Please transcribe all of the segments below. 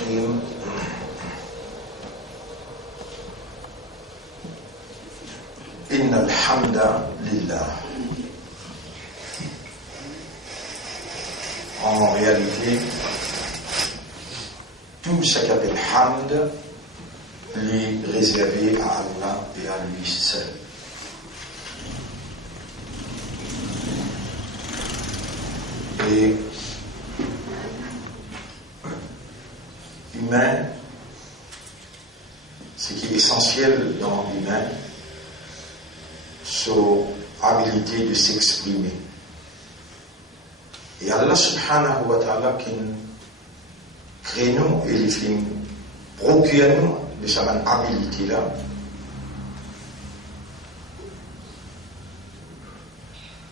الرحيم إن الحمد لله. En réalité, tout ce qu'appelle hamd lui réservé à Allah et à lui seul. Et humain, ce qui est essentiel dans l'humain, son habilité de s'exprimer. Et Allah subhanahu wa ta'ala qui crée nous et les films procure nous de cette habilité-là,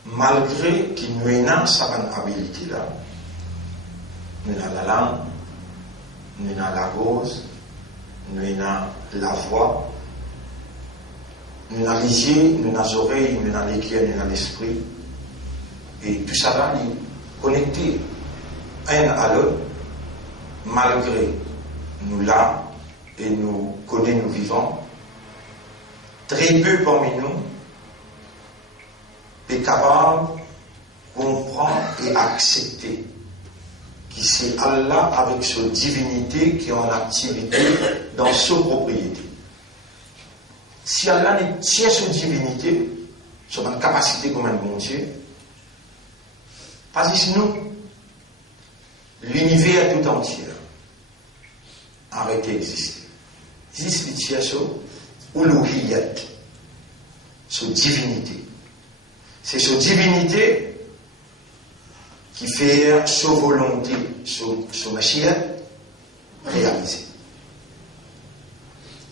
malgré qu'il nous ait cette habilité-là, nous avons la langue, nous avons la cause, nous avons la voix, nous avons les yeux, nous avons les oreilles, nous avons les cœurs, nous avons l'esprit. Et tout ça va nous connecter un à l'autre, malgré nous là et nous connaissons, nous vivons. Très peu parmi nous est capable de comprendre et accepter que c'est Allah avec sa divinité qui est en activité dans sa propriété. Si Allah ne tient sa divinité, son capacité comme un bon Dieu, pas ici nous, l'univers tout entier arrête d'exister. Ici, il tient sa uluhiyat, sa divinité. C'est sa divinité qui fait sa volonté, sa machia réaliser.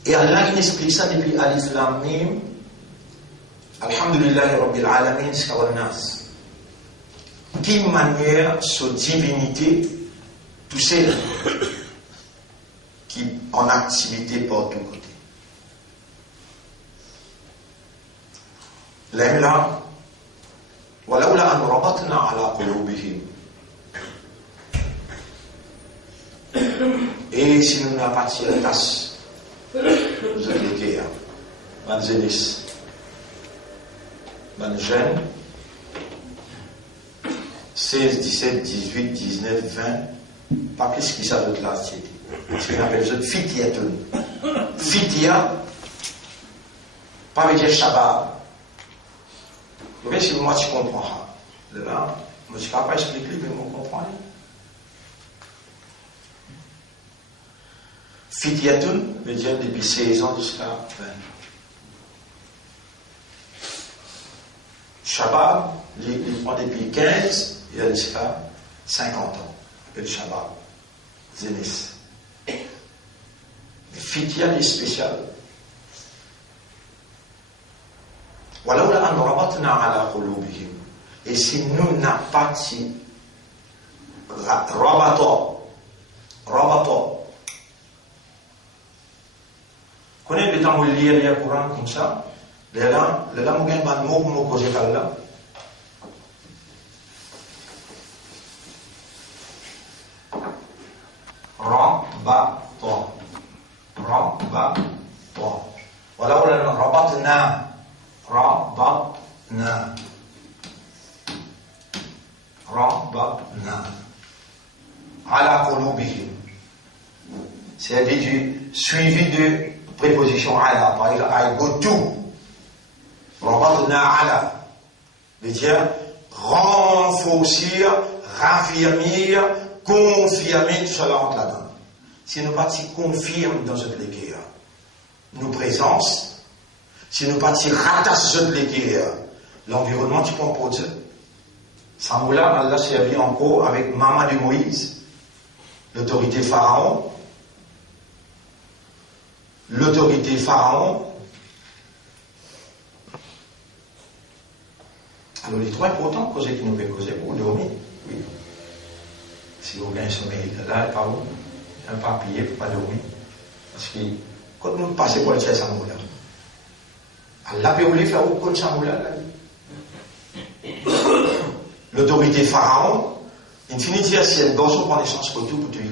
Et Allah il explique ça depuis Alif Lam Mim, Alhamdulillah Rabbil Alamin, Skawanas. Quelle manière sa divinité, tout celle qui en activité par tous côtés. Là, ولولا أن ربطنا على قلوبهم. Et si nous n'avons pas tiré la tasse, vous avez les guerres, ban jeunesse, ban jeune, 16, 17, 18, 19, 20, pas plus qu'ils savent de classe. Ce qu'on appelle les fitiatun. Fitia, pas veut dire Shabbat. Vous voyez, si moi tu comprends, là, je ne suis pas expliquer, mais vous comprenez. Fitiatun veut dire depuis 16 ans jusqu'à 20. Shabbat, il prend depuis 15 et jusqu'à 50 ans. On appelle Shabbat. Zénis. Fitia est spécial. ولولا أن ربطنا على قلوبهم. Et si nous n'avons pas rabato. Connaissez le temps où il lit le Coran comme ça, le là, nous avons un mot pour nous poser là. Rabato. ولولا أن ربطنا ala qulubihim. C'est-à-dire suivi de préposition ala. Par exemple, I go to. Rabatna ala. veut dire renforcer, raffirmer, confirmer tout cela entre là-dedans. Si nous partis confirme dans cette guerre nos présences, si nous partis rattachent cette guerre, l'environnement tu prends pour Dieu. Samoula, Allah s'est habillé encore avec maman de Moïse, l'autorité Pharaon, Alors les trois importants causer qui nous fait causer pour dormir, oui. Si vous avez un sommeil là, par où un papier pour pas dormir. Parce que quand nous passons pour le chien Samoula, Allah peut vous faire au compte Samoula. L'autorité Pharaon, il finit de dire si elle garçon prend naissance pour tout te dire.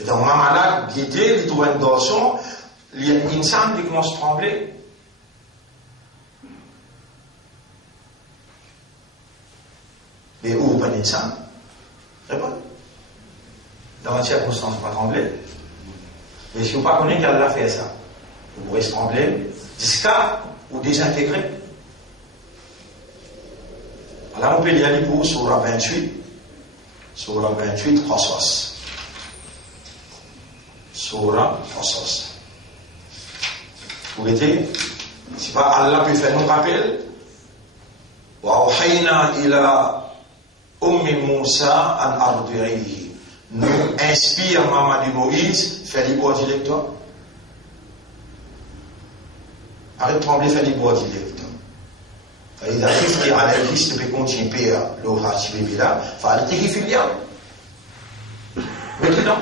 Et donc, ma malade, guidé, il trouve un garçon, il y a une femme qui commence à trembler. Mais où pas une femme? Réponds. Dans une circonstance, on va trembler. Mais si vous ne connaissez pas qu'elle a fait ça, vous pourrez se trembler, discard ou désintégrer. Alors, on peut y aller pour Surah 28, 3 Surah 3. Vous voyez, si pas Allah peut faire nous rappel, wa awhayna ila ummi Moussa an ardi'ihi. Nous inspire maman de Moïse, faire les bois directeur. Arrête de trembler, faire les bois directeur. Il arrive qu'il y a la liste de continuer l'orage bébé là, il faut aller terrifier. Maintenant,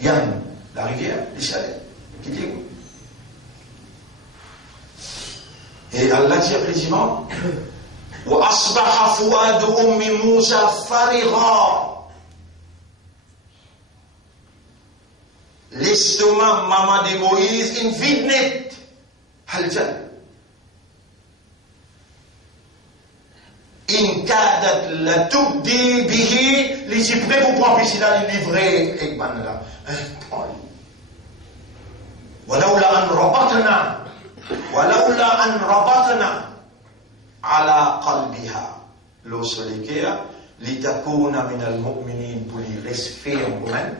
Yann, la rivière, les chalets, qui dit. Et Allah dit précisément, وأصبح فؤاد أم موسى فارغا. L'estomac maman de Moïse in vide net. Haljan. In kadat la tubdi bihi, les y prêts pour pouvoir ici là les livrer et man là. ولولا أن ربطنا على قلبها لو سلكيا لتكون من المؤمنين بولي رسفيهم كمان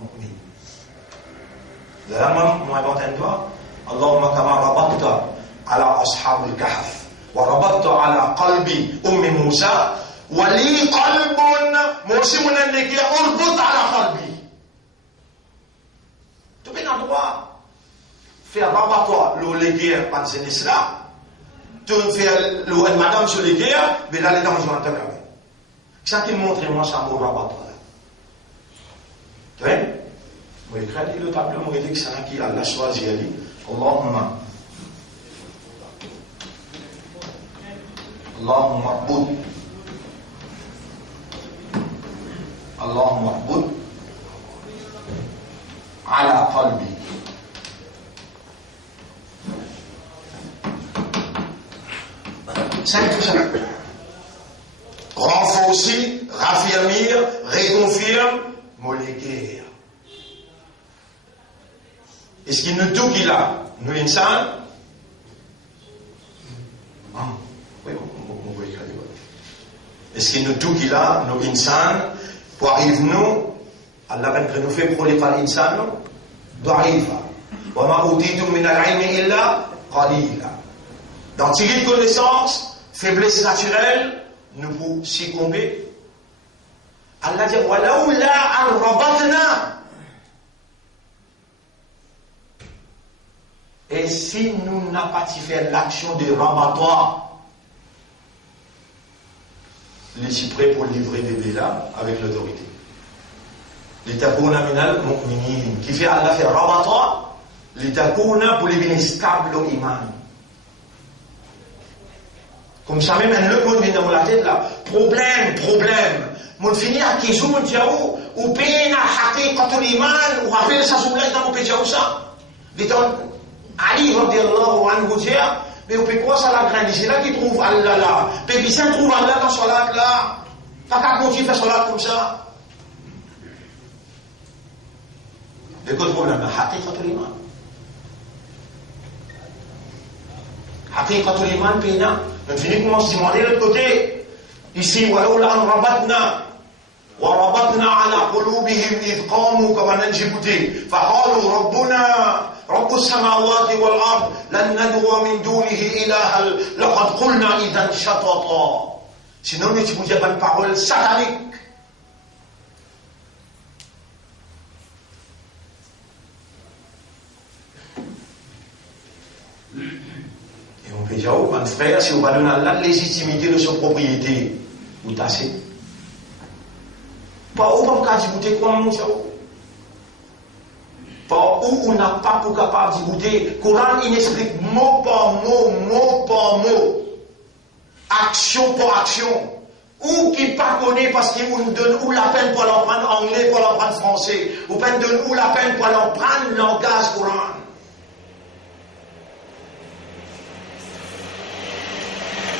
مؤمن. لما ما بنتوا اللهم كما ربطت على أصحاب الكهف وربطت على قلب أم موسى ولي قلب موسى من اللي أربط على قلبي. Tu peux en droit faire rabattoir le légué par ces là. Tu fais le madame sur les guerres, mais là les dents sont en train de regarder. Ça qui montre moi ça mon rabattoir. Tu vois? Moi écrit le tableau, moi dit que c'est qui Allah choisi ali. Allahumma bud ala qalbi. C'est tout ça. Renforcer, raffermir, reconfirme, moléguer. Est-ce qu'il nous tout qu'il a? Nous, insan? Oui, on va écrire. Est-ce qu'il nous tout qu'il a? Nous, insan? Pour arriver nous, Allah va nous faire pour les parler insan, d'arriver. Wa ma utitum min al-ilmi illa qalila. Dans tirer de connaissance, faiblesse naturelle, nous pouvons succomber. Allah dit walaoula an rabatna. Et si nous n'avons pas fait l'action de rabattoir, les suis prêts pour livrer bébé là avec l'autorité. L'itakouna minal mu'minin qui fait Allah fait rabattoir, l'itakouna pour les venir stable au iman. Comme ça même, un le monde vient dans la tête là. Problème. Mon fini à qui joue mon diao, ou peine à haqiqatul iman, ou rappelle ça sous l'aide dans mon pédiao ça. L'étant, Ali, radiallahu anhu, dit, mais on peut quoi ça la grande, c'est là qu'il trouve Allah là. Puis ça trouve Allah dans salat là. Pas qu'à continuer à faire salat comme ça. De quel problème? Haqiqatul iman. Haqiqatul iman, peine. On finit comment se demander de l'autre côté. Ici, walaoula an rabatna ala qulubihim idh qamu comme en Djibouti. Faqalu rabbuna rabbus samawati wal ard lan nad'u min dunihi ilaha laqad qulna idhan shatata. Sinon, nous Djibouti a une parole satanique. Mon frère, si on va donner la légitimité de sa propriété, vous tassez. Pas où on peut dire quoi, mon Dieu. Pas où on n'a pas pour capable de goûter. Coran, il explique mot par mot, action par action. ou qui pas connaît parce qu'il nous donne ou la peine pour l'apprendre anglais, pour l'apprendre français, ou peine donne ou la peine pour l'apprendre langage courant.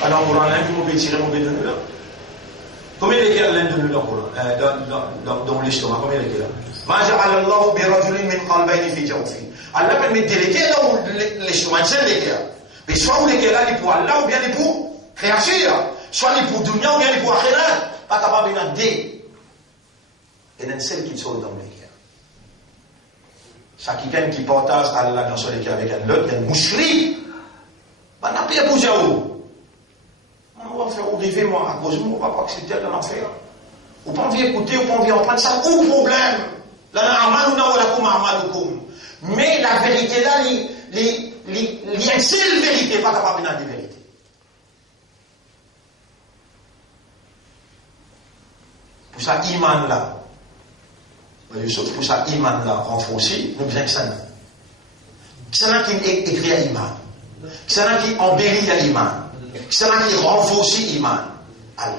Alors, Coran, l'un qui m'a tiré mon bédouin là. Combien de cas l'un de nous dans le Coran, dans l'estomac, combien de cas là? Ma ja'ala Allahu bi rajulin min qalbayni fi jawfi. Allah peut mettre les cas là où l'estomac, c'est les cas. Mais soit où les cas là, il pour Allah ou bien il pour créature. Soit il pour dunya ou bien il pour akhirat. Pas capable de dire. Et dans celle qui sont dans les cas. Chaque quelqu'un qui partage Allah dans son cas avec un autre, il y a un mouchri. Bah, n'a pas bougé où. On va faire arriver, moi, à cause de moi, on va pas accepter de l'enfer. Ou pas envie écouter, ou pas envie en prendre ça, ou problème. Mais la vérité là, il y a une seule vérité, pas capable de dire vérité. Pour ça, iman là, pour ça, iman là, renforcé, nous besoin que ça. Ça qui écrit à iman. Ça qui embellit à iman. C'est là qui renforce l'iman. Allah.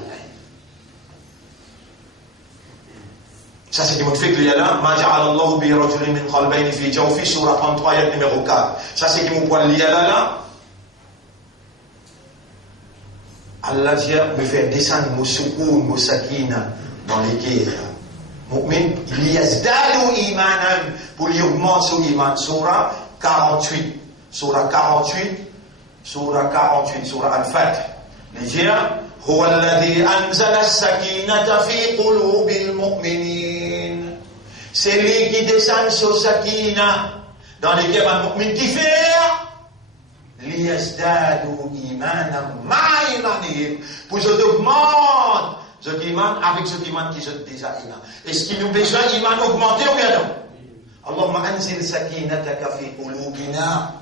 Ça c'est ce qui me fait que il y a là, Ma ja'ala Allahu bi rajulin min qalbayni fi jawfi, surah 33, ayat numéro 4. Ça c'est ce qui me pointe lié là. Allah me fait descendre mon soukoun, mon sakina dans les guerres. Mu'min, il yazdadu imanan, pour lui augmenter son iman. Surah 48. Surah 48. Surah 48, Surah Al-Fath. Les dire, هو الذي أنزل السكينة في قلوب المؤمنين. C'est lui qui descend sur sakina dans les cœurs des mu'mins qui fait ليزدادوا إيمانا مع إيمانهم, pour qu'ils augmentent ce iman avec ce iman qui est déjà iman. Est-ce qu'il nous besoin iman augmenter ou bien non? Allahumma anzil sakinataka fi qulubina.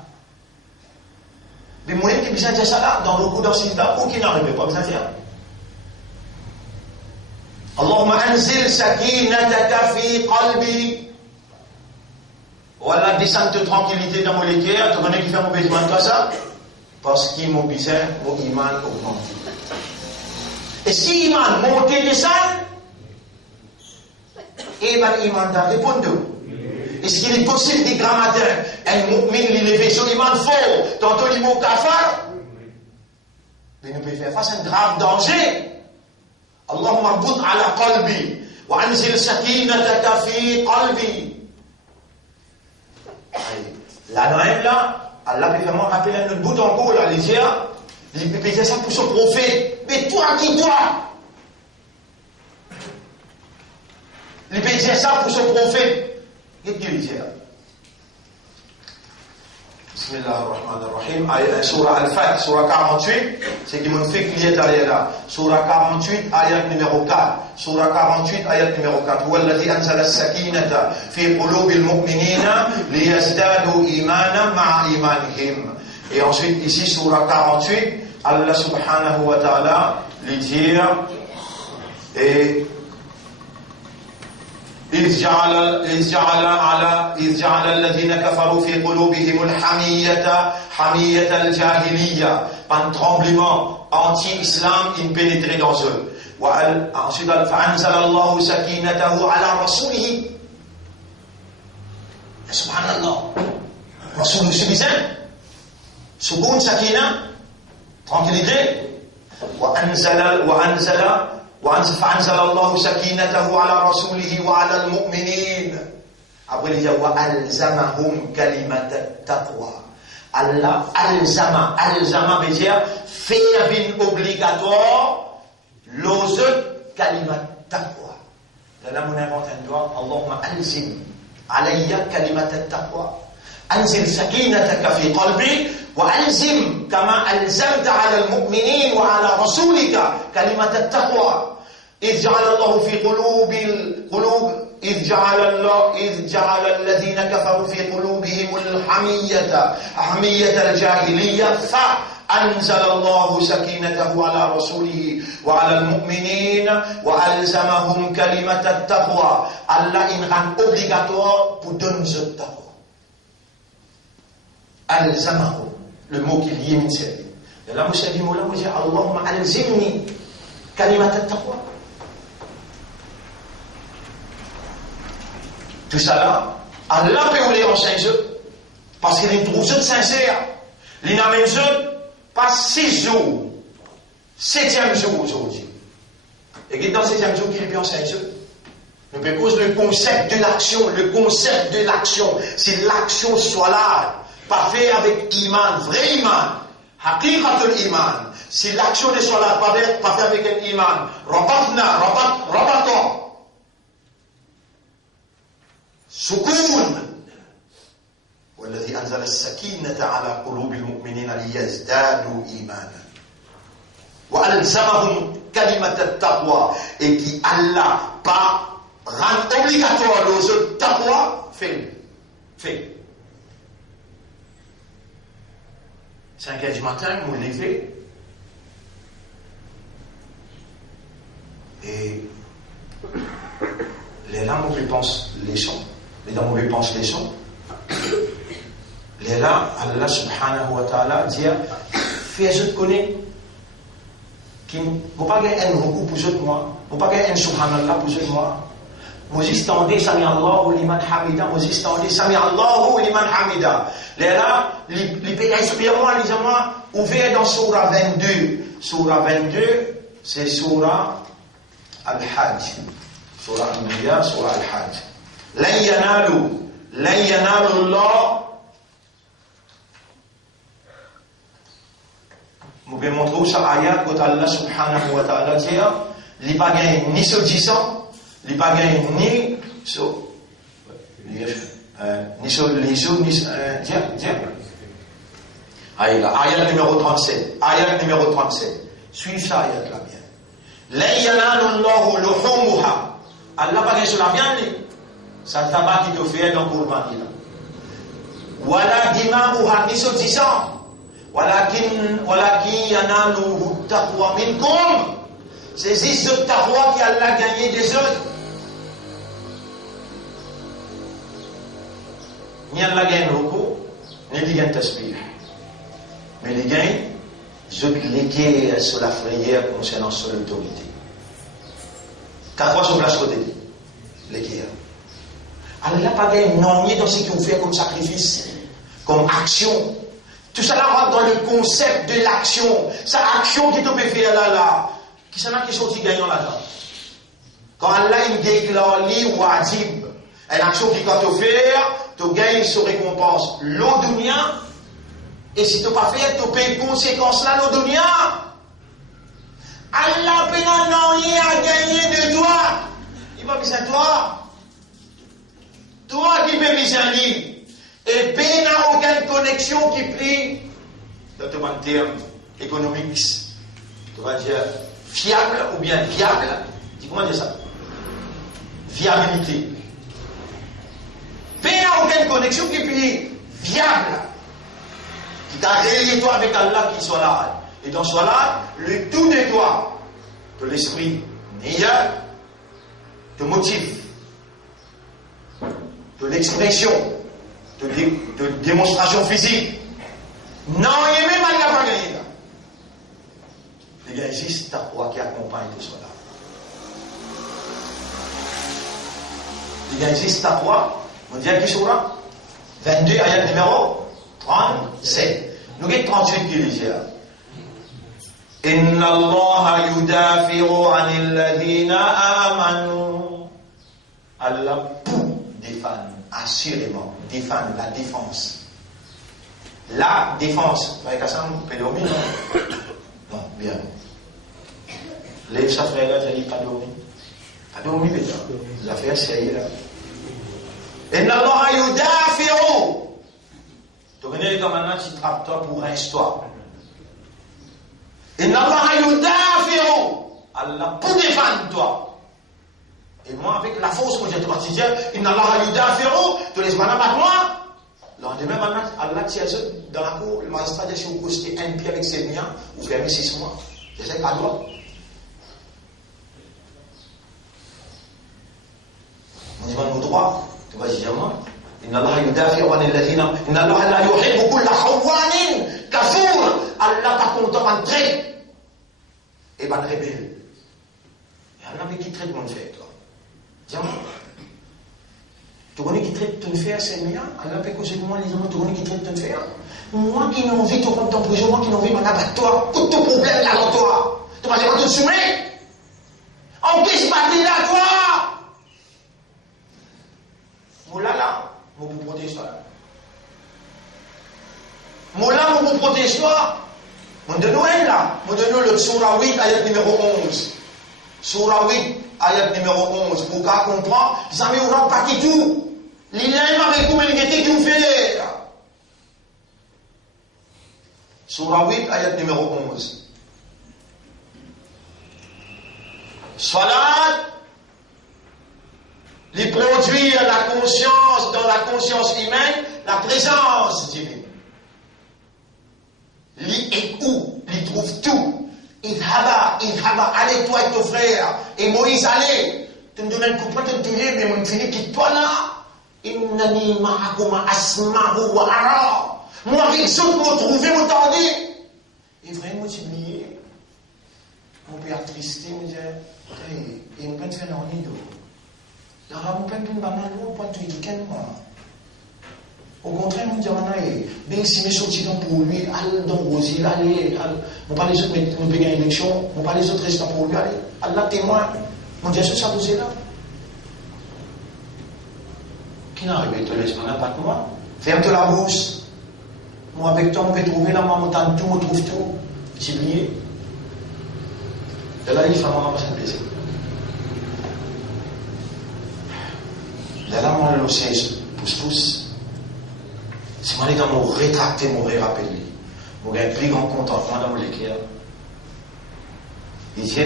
Les moyens qui besoin de ça là, dans le coup d'Occident, ou qui n'arrivent pas besoin de faire. Allahumma anzil sakinataka fi qalbi. Voilà, descente de tranquillité dans mon cœur, tu connais qui fait mon besoin de ça? Parce qu'il m'a besoin, mon iman augmente. Et si iman monte et descend, et ben iman t'a répondu. Est-ce qu'il est possible des grands matins, un mu'min, il est sur l'iman fort, tantôt il mot kafar? Mais nous pouvons faire face à un grave danger. Allahumma bout ala qalbi, wa anzil sakinataka fi qalbi. Là, Noël, là, Allah peut vraiment rappeler notre bout en gros, là, les dire, il peut faire ça pour son prophète. Mais toi, qui toi? Il peut dire ça pour son prophète. Qu'est-ce qu'il dit? Bismillahirrahmanirrahim. Surah Al-Fath, Surah 48, c'est qui m'ont fait qu'il y a là. Surah 48, ayat numéro 4. Surah 48, ayat numéro 4. هو الذي أنزل السكينة في قلوب المؤمنين ليزدادوا إيمانا مع إيمانهم. Et ensuite, ici, Surah 48, Allah subhanahu wa ta'ala lui dit, et إذ جعل الذين كفروا في قلوبهم الحمية حمية الجاهلية, un tremblement anti-islam qui pénétrait dans eux. Ensuite, فأنزل الله سكينته على رسوله. Subhanallah. Rasul suffisant. Soukoun sakina, tranquillité. فأنزل الله سكينته على رسوله وعلى المؤمنين. Après il dit وألزمهم كلمة التقوى. Allah alzama veut dire faire une obligatoire l'ose kalimat taqwa. Là on invente un doigt. Allahumma alzim alayya kalimat taqwa. أنزل سكينتك في قلبي وألزم كما ألزمت على المؤمنين وعلى رسولك كلمة التقوى. إذ جعل الله في قلوب إذ جعل الذين كفروا في قلوبهم حمية الجاهلية فأنزل الله سكينته على رسوله وعلى المؤمنين وألزمهم كلمة التقوى. Allah il rend obligatoire pour donner ce taqwa. Al-Zamahu, le mot qui est lié, et là, Moussa dit, Allahumma alzimni kalimat at-taqwa. Tout ça là, Allah peut vous enseigne parce qu'il trouve ça sincère. Il n'amène ça pas 6 jours, 7e jour aujourd'hui. Et dans 7e jour, qu'il peut enseigner ça. Nous peut cause le concept de l'action. Le concept de l'action, c'est l'action soit là, pas fait avec iman, vrai iman. Haqiqatul iman. C'est l'action de soit là, pas fait avec un iman. Rabatons. سكون والذي أنزل السكينة على قلوب المؤمنين ليزدادوا إيمانا وألزمهم كلمة التقوى et qui Allah pas rend obligatoire aux autres taqwa fait 5h du matin vous levez et les là mauvais pensent les sons. Mais dans mauvais pense les sons. Les là, Allah subhanahu wa ta'ala dit fais je te connais qui ne pas gagner un recours pour eux moi, ne pas gagner un subhanallah pour eux moi. Vous estendez Sami Allahu liman hamida, vous estendez Sami Allahu liman hamida. Les là, les pays inspirants, les amants, ouverts dans Surah 22. Surah 22, c'est Surah Al-Hajj. Surah Al-Anbiya, Surah Al-Hajj. لن ينالوا الله. Vous pouvez montrer ça ayat quand Allah subhanahu wa ta'ala dit il n'y a pas gagné ni sur 10 ans, il n'y a pas gagné ni sur les jours, ni sur ayat numéro 37. Ayat numéro 37. Suivez ça ayat là bien. لن ينالوا الله لحومها. Allah pas gagné sur la viande. Ça tabac qui te fait dans le Courban. Voilà dima'uha ni sur 10 ans. Walakin yanaluhu taqwa minkum. C'est ce taqwa qui Allah a gagné des autres. Ni Allah gagne beaucoup, ni il gagne tasbih. Mais il gagne, je cliquais sur la prière concernant son autorité. 4 sur place côté. L'équerre. Allah n'a pas gagné non dans ce qu'il vous fait comme sacrifice, comme action. Tout ça là rentre dans le concept de l'action. Cette action qui te peut faire là. Qui s'en a qui sont gagnants là-dedans. Quand Allah il déclare li wajib, une action qui quand tu fais, tu gagnes sa récompense. L'eau dunya, et si tu n'as pas fait, tu payes conséquence là l'eau dunya. Allah peut non rien à gagner de toi. Il va besoin de toi. Toi qui peux besoin de lui. Et puis, n'a aucune connexion qui plie dans ton terme économique. Tu vas dire fiable ou bien viable. Dis comment dire ça? Viabilité. Puis, n'a aucune connexion qui plie viable. Qui t'a relié toi avec Allah qui soit là. Et dans soit là, le tout de toi, de l'esprit, niya, de motif, de l'expression, de démonstration physique. Non, il même il n'a pas gagné là. Il y a juste ta foi qui accompagne tout cela. Il y a juste ta foi. On dit à qui sera 22, ayat numéro 37. Nous avons 38 qui disent là. إن الله يدافع عن الذين آمنوا. Allah pour défendre, assurément, défendre la défense. La défense. Vous voyez qu'à ça, on peut dormir, non? Non, bien. Les affaires là, j'ai dit pas dormir. Pas dormir, déjà. Les affaires, c'est là. إن الله يدافع. Tu connais comme maintenant, tu trappes toi pour une histoire. Inna Allah yudafi'u. Allah pour défendre toi. Et moi, avec la force que j'ai parti dire, Inna Allah yudafi'u, tu les manas avec moi. Le lendemain, maintenant, Allah tient dans la cour, le magistrat dit, si vous costez un pied avec ses miens, vous fermez 6 mois. C'est ça, pas droit. On dit, mon droit, tu vas dire, moi, Inna Allah yudafi'u an alladhina, Inna Allah la yuhibbu kulla khawanin kafur. Allah pas content d'entrer. Et pas de rebelle. Allah qui traite mon fait, toi. Dis-moi. Tu connais qui traite ton fer, c'est bien. Allah peut causer de moi, les hommes, tu connais qui traite ton fer. Moi qui n'ai envie de te prendre ton prison, moi qui n'ai envie de m'abattre toi, tout ton problème là dans toi. Tu vas pas te soumettre. En qui se battre là, toi? Moula là, mon pour protéger toi. Moula, mon pour protéger toi. Mon de Noël là, mon de nous le Surah 8, ayat numéro 11. Surah 8, ayat numéro 11. Pour qu'à comprendre, jamais on rentre pas qui tout. L'ilâme avec vous, mais qui vous fait. Surah 8, ayat numéro 11. Salat, il produit la conscience, dans la conscience humaine, la présence divine. Il est où? Il trouve tout. Idhaba, allez toi et ton frère. Et Moïse, allez. Tu me donnes un coup de poing, tu me dis, mais mon fini, quitte-toi là. Innani ma'akuma asma'u wa ara. Moi, avec ça, vous me trouvez, vous tendez. Et vraiment, tu oublié. Mon père attristé, me dit, il me peut faire un nido. Il y aura mon père qui me banane, on peut tout éduquer, moi. Au contraire, mon dit, bien si mes sorties pour lui, allez dans Rosie, allez, on parle les autres, mais on peut gagner l'élection, on parle les autres restants pour lui, allez, Allah témoin. Mon Dieu, ça vous est là. Qui n'a arrivé, te laisse, on n'a pas de moi. Ferme-toi la bouche. Moi, avec toi, on peut trouver la maman, on tente tout, on trouve tout. Tu oublié. De là, il faut avoir un plaisir. De là, moi, le sais, pousse. Si moi, dans mon rétracté, mon rappelé, mon gain plus grand contentement dans mon équerre. Ici,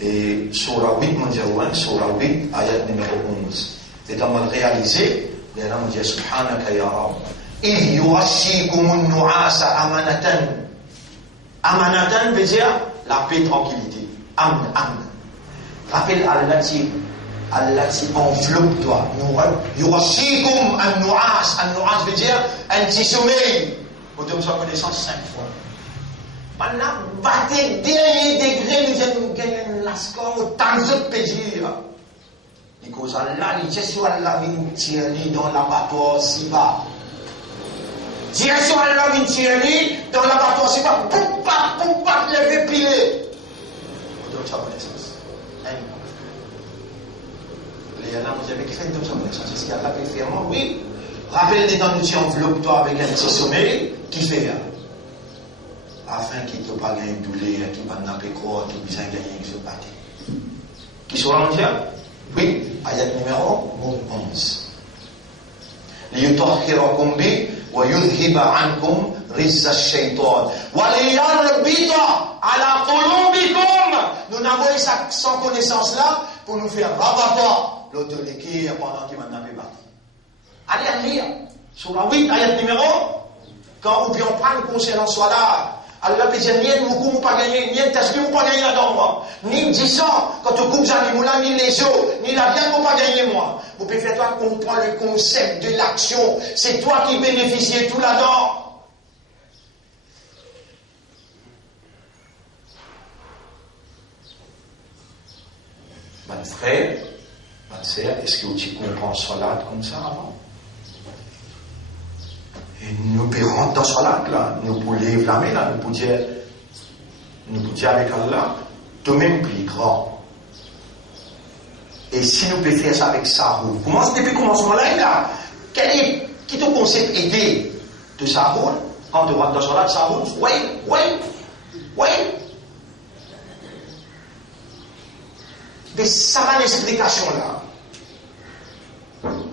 et Surah 8, mon Dieu, Surah 8, ayat numéro 11. C'est en mode réalisé, et là, mon Dieu, Subhanaka ya Rab. Il yuashikumun nu'asa amanatan. Amanatan veut dire la paix, tranquillité. Amn. Rappelle Allah qui enveloppe toi. Yuashikum an-nu'as. An-nu'as veut dire un petit sommeil. Vous devez avoir connaissance 5 fois. Maintenant, battez dernier degré, nous allons gagner un lascar autant de plaisir. Il cause Allah, il dit sur Allah, il tire dans l'abattoir si bas. Direction Allah, il tire dans l'abattoir si bas. Pour pas lever pilé. Vous devez avoir connaissance. Les gens vous avez fait de sa connaissance. Est-ce qu'il y a pas fait vraiment? Oui. Rappelle-les dans nous, enveloppe-toi avec un petit sommeil qui fait. Afin qu'il ne te pas gagner de douleur, qu'il ne va pas quoi, qu'il puisse gagner une partie. Qui soit en Dieu? Oui. Ayat numéro 11. ليطهركم به ويذهب عنكم رجز الشيطان وليربط على قلوبكم. Nous n'avons ça sans connaissance là pour nous faire rabattre l'autre l'équerre pendant qu'il m'a pas battu. Allez lire. Surah 8, ayat numéro. Quand on prend le concernant soit là. Allah peut dire, ni un moukou mou pas gagné, ni un tasbih mou pas gagné là-dedans, moi. Ni 10 ans, quand tu coupes les moulins, ni les os, ni la viande mou pas gagné, moi. Vous pouvez faire toi comprendre le concept de l'action. C'est toi qui bénéficies tout là-dedans. Mon frère, ma sœur, est-ce que tu comprends Salat comme ça avant? Et nous pouvons rentrer dans Salat là, nous pouvons lever la main là, nous pouvons dire avec Allah, toi-même plus grand. Et si nous pouvons faire ça avec Sahoul, commence depuis le commencement là, qui te concept aider de Sahoul, quand tu rentres dans Salat, Sahoul, oui. Mais ça va l'explication là.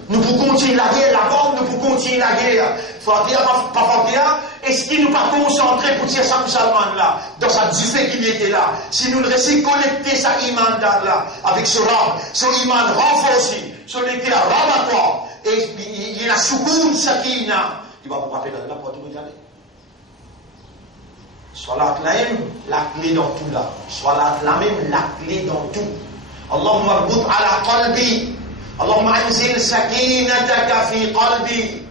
Nous pouvons continuer la guerre, la bombe, nous pouvons continuer la guerre. Fatia, pas Fatia, est-ce qu'il nous pas concentré pour tirer ça musulman là, dans sa difficulté là? Si nous restons connectés sa iman là, avec ce rab, son iman renforcé, son éclat rabatoire, et il a soukoun sakina, il va vous rappeler là pour tout regarder. Soit la clé dans tout là. Soit la même, la clé dans tout. Allahumma arbut ala qalbi. Allahumma anzil sakinataka fi qalbi.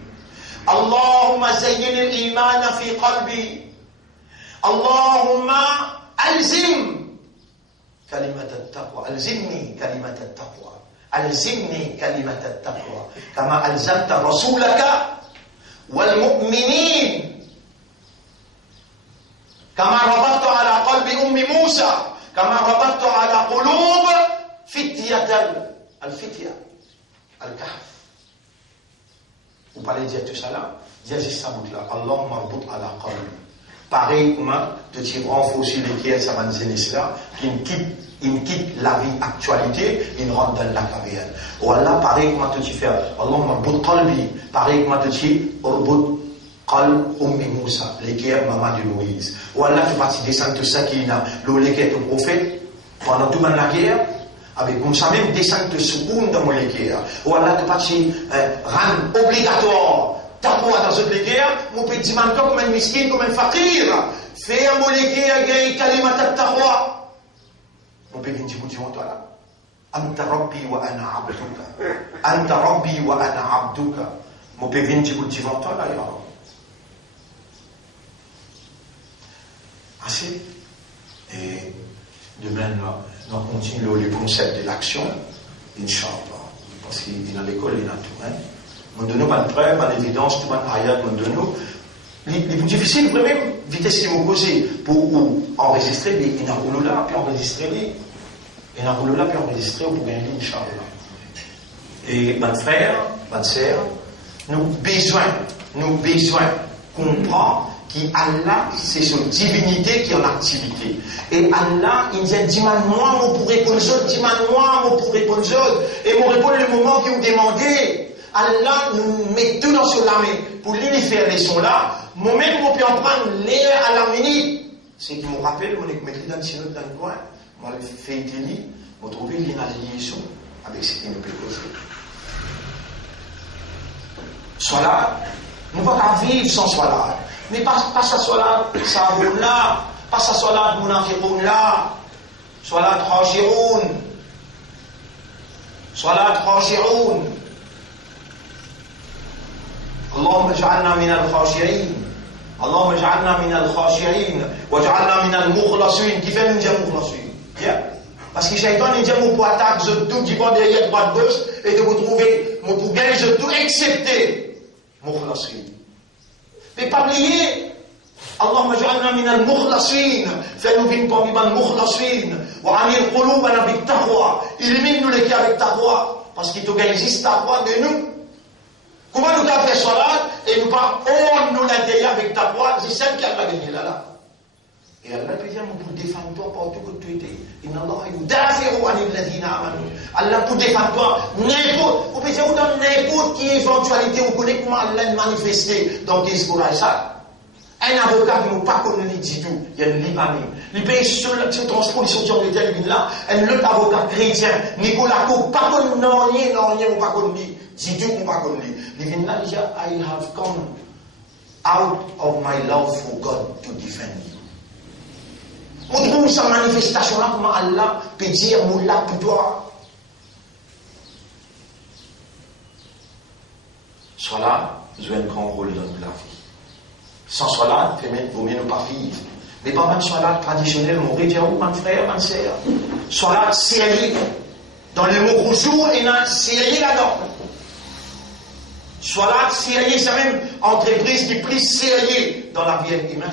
Allahumma zayyin al-iman fi qalbi. Allahumma alzim كلمة التقوى ألزمني كلمة التقوى ألزمني كلمة التقوى كما ألزمت رسولك والمؤمنين كما ربطت على قلب أم موسى كما ربطت على قلوب الفتية الكهف. Vous parlez de tout ça là, dis juste ça là. Allah marbout ala qalbi. Pareil comme de tirer renforcer les qui ça va nous là, qui quitte la vie actualité, il rentre dans la carrière. Ou Allah pareil comme tu fais, Allah marbout qalbi. Pareil comme tu dis, marbout qalb ummi Moussa, les qui maman de Moïse. Ou Allah fait partie des saints de Sakina, les qui est au prophète pendant toute la guerre. Avec Moussa même descente de seconde dans mon guerre. Ou Allah fait partie rang obligatoire. Taqwa dans cette guerre, mon petit manteau comme un miskin, comme un fakir. Fais un mot guerre, gagne kalimat at-taqwa. Mon petit manteau là. Anta rabbi wa ana abduka. Anta rabbi wa ana abduka. Mon petit manteau là, ya Rabbi. Assez. Et demain, nous continuons les concepts de l'action, Inch'Allah. Parce qu'il est dans l'école, il est dans tout. Hein? Nous donnons pas de preuve, pas d'évidence, tout le monde ayat, nous donnons. Les plus difficiles, vraiment, vitesse qu'ils m'ont posé pour enregistrer, mais il y a un là, puis enregistrer, il y a un là, puis enregistrer pour gagner, Inch'Allah. Et, mon frère, ma sœur, nous besoin comprendre qu'Allah, c'est son divinité qui est en activité. Et Allah, il dit, dis-moi, moi, pour répondre aux autres, dis-moi, moi, pour répondre aux autres. Et moi, répondre le moment que vous demandez. Allah nous met tout dans son armée pour lui faire les sons là. Moi-même, on peut en prendre les à la minute. C'est qui me rappelle, on est mettre dans le synode dans le coin. Moi, je fais des lits, on trouve une liaison avec ce qui nous peut causer. Soit là, nous ne pouvons pas vivre sans soit là. Mais pas ça soit là, ça roule là. Pas ça soit là, mon environ là. Soit là, tranchiroun. Soit là, tranchiroun. اللهم اجعلنا من الخاشعين اللهم اجعلنا من الخاشعين واجعلنا من المخلصين كيف نجي مخلصين parce que Shaitan il dit mon pour attaquer je tout qui va derrière droite gauche et de vous trouver mon pour gagner je tout excepté مخلصين mais pas oublier اللهم اجعلنا من المخلصين fais-nous vivre parmi les المخلصين وعمير قلوبنا بالتقوى illumine-nous les cœurs avec taqwa parce qu'il te gagne juste taqwa de nous. Comment nous avons fait salat et nous pas nous l'intérieur avec ta voix, c'est celle qui a gagné là. Et Allah peut dire, pour défendre toi partout que tu étais. Allah pour défendre toi, n'importe, vous pouvez dire, dans n'importe qui éventualité, vous connaissez comment Allah manifesté dans des courage ça. Un avocat qui nous pas connu du tout, il y a un Libanais. Il paye sur transposition sur les termes là, un autre avocat chrétien, Nicolas Cook, pas connu, non, pas connu, du tout, pas connu. Living là, il dit, I have come out of my love for God to defend you. On trouve sa manifestation là, comment Allah peut dire, mon là pour toi. Soit là, joue un grand rôle dans la vie. Sans salade, vaut mieux ne pas vivre. Mais pas mal salade traditionnelle, on aurait dit, oh, mon frère, ma sœur. Salade série. Dans le mot bonjour, il y a série là-dedans. Salade série, c'est même entreprise qui prie série dans la vie humaine.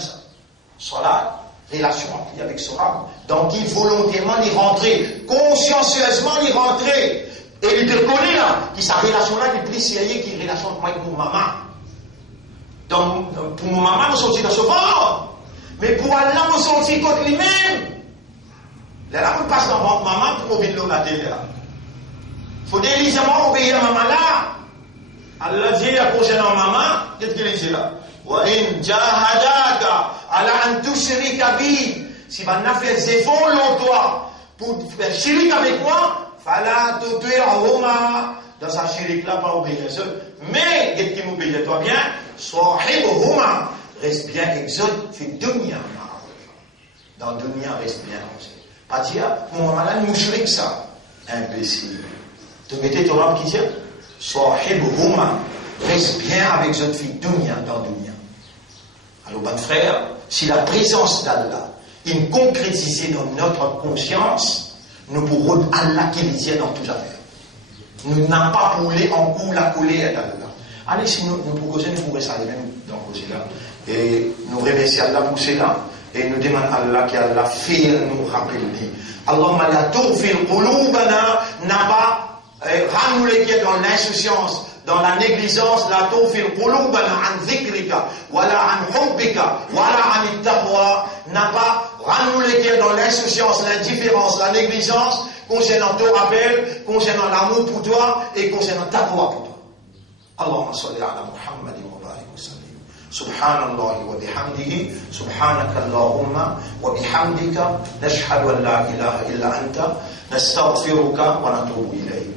Salade, relation avec son âme. Donc, il volontairement y rentrer, consciencieusement y rentrer. Et il te connaît là, qui sa relation là, qui prie série, qui est relation avec mon maman. Donc, pour mon maman, nous sortis dans ce ventre. Mais pour Allah, nous sortis contre lui-même. Là, on passe dans votre maman pour obéir l'homme à terre. Il faut déligemment obéir à maman là. Allah dit à la prochaine maman, qu'est-ce qu'il dit là? وَإِنْ جَاهَدَاكَ عَلَىٰ أَنْ تُشْرِكَ بِي. Si tu as fait des efforts en toi pour faire chirik avec moi, فَلَا تُطِعْهُمَا. Dans sa chirik là, pas obéir seul. Mais, qu'est-ce qui m'obéit toi bien? Sahibhuma, reste bien exode, fait dunya. Dans dunya, reste bien. Pas dire, mon malade nous shrik ça. Imbécile. Tu mettais ton âme qui dit, Sahibhuma, reste bien avec cette fille dunya dans dunya. Alors, bon frère, si la présence d'Allah est concrétisée dans notre conscience, nous pourrons Allah qui les tient dans toutes affaires. Nous n'avons pas poulé en coup la coulée à Allah. Allez, si nous pouvons ça même dans cause là. Et nous remercions Allah pour cela. Et nous demandons à Allah qu'Allah fait nous rappeler. Allahumma la tourfil qulubana, n'a pas rends-nous les pieds dans l'insouciance, dans la négligence, la tourfil qulubana an dhikrika, wala an hubbika, wala an taqwa, n'a pas rends-nous les pieds dans l'insouciance, l'indifférence, la négligence, concernant ton rappel, concernant l'amour pour toi et concernant ta voix pour toi. Allahumma salli ala Muhammadin wa barik wa sallim. Subhanallah wa bihamdihi, subhanaka Allahumma wa bihamdika, nashhadu an la ilaha illa anta, nastaghfiruka wa natubu ilayk.